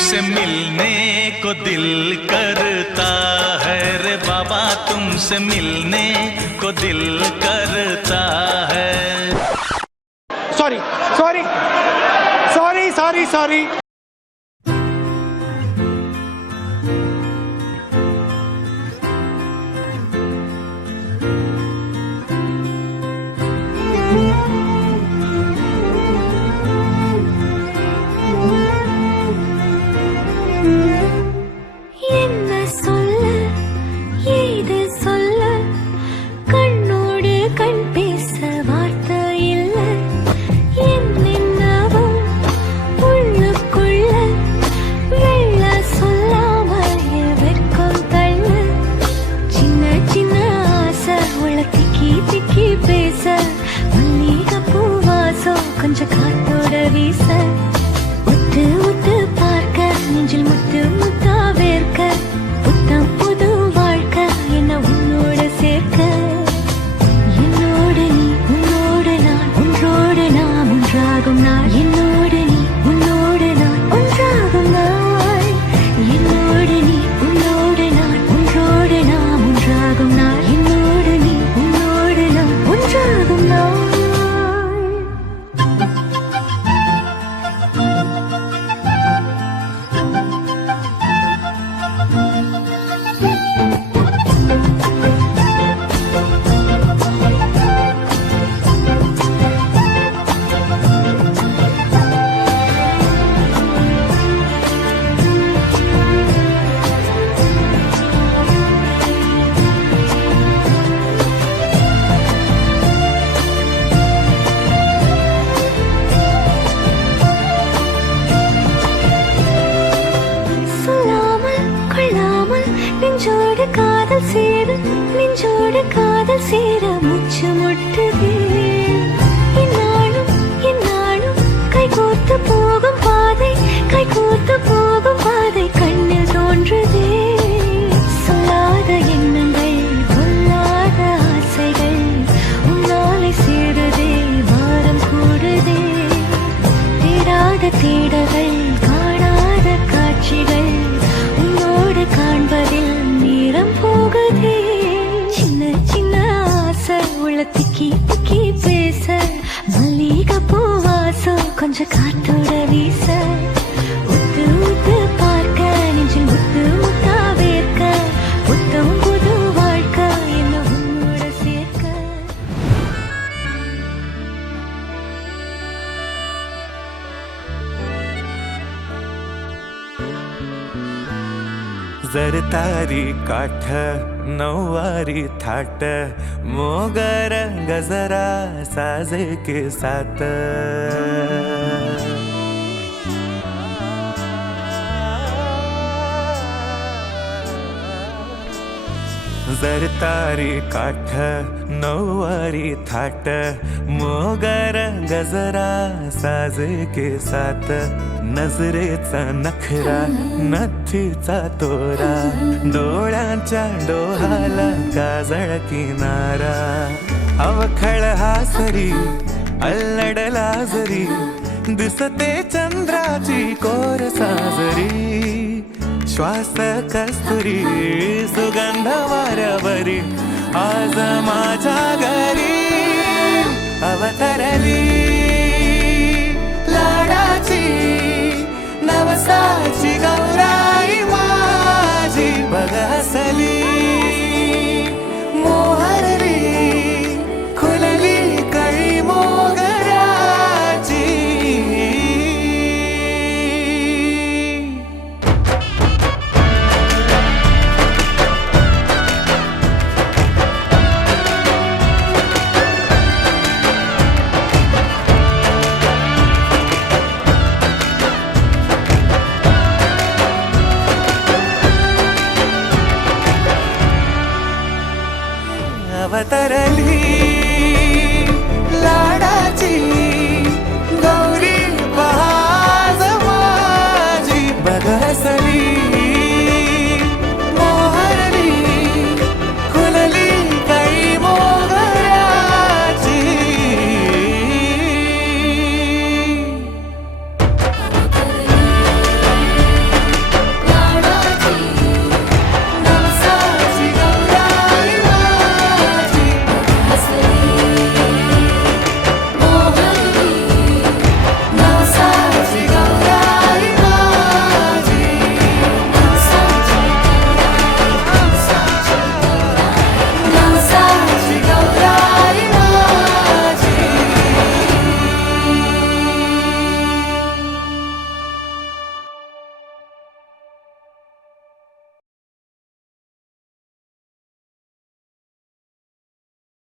तुमसे मिलने को दिल करता है रे बाबा, तुमसे मिलने को दिल करता है। Sorry sorry sorry sorry sorry. கொஞ்சம் காத்தோட வீச உத்து உத்து பார்க்க நெஞ்சில் முத்து முத்தா வேர்க்க புத்தம் புது வாழ்க்கை என்ன உன்னோட சேர்க்க என்னோடு நீ உன்னோடு நான் ஒன்றோடு நாம் ஒன்றாகும் நாள் என்னோடு நீ உன்னோடு நான் ஒன்றாகும் நாள் என்னோடு நீ உன்னோடு நான் ஒன்றோடு நாம் ஒன்றாகும் நாள் என்னோடு நீ உன்னோடு நான் ஒன்றாகும் நாள். நெஞ்சோடு காதல் சேர நெஞ்சோடு காதல் சேர மூச்சு முட்டுதே இந்நாளும் இந்நாளும் கைகோர்த்து போகும் பாதை கைகோர்த்து போகும் பாதை கண்ணில் தோன்றுதே சொல்லாத எண்ணங்கள் பொல்லாத ஆசைகள் உன்னாலை சேருதே வாரம் கூடுதே தேடாத தேடகள் காணாத காட்சிகள் உன்னோடு காண்பதில் நேரம் போகுதே சின்ன சின்ன ஆசை உள்ள திக்கி திக்கி பேச மல்லிகை பூவாசம் கொஞ்சம் காத்தோட வீச உத்து உத்து பார்க்க நெஞ்சில் முத்து முத்தா வேர்க்க புத்தம் புது வாழ்க்கை என்ன உன்னோட சேர்க்க. जरतारी काठ नौवारी थाट मोगर गजरा साजे के साथ जरतारी काठ नौवारी थाट मोगर गजरा साजे के साथ नजरेचा नखरा नथीचा तोरा डोळ्यांच्या डोहाला काजळ किनारा अवखळ हासरी अल्लडला जरी दिसते चंद्राची कोर साजरी श्वास कस्तुरी सुगंध वाऱ्यावरी आज माझ्या घरी अवतरली लाडाची नवसाची गौराई माझी बघसली मोहरली खुलली कळी मोगराची अवतरली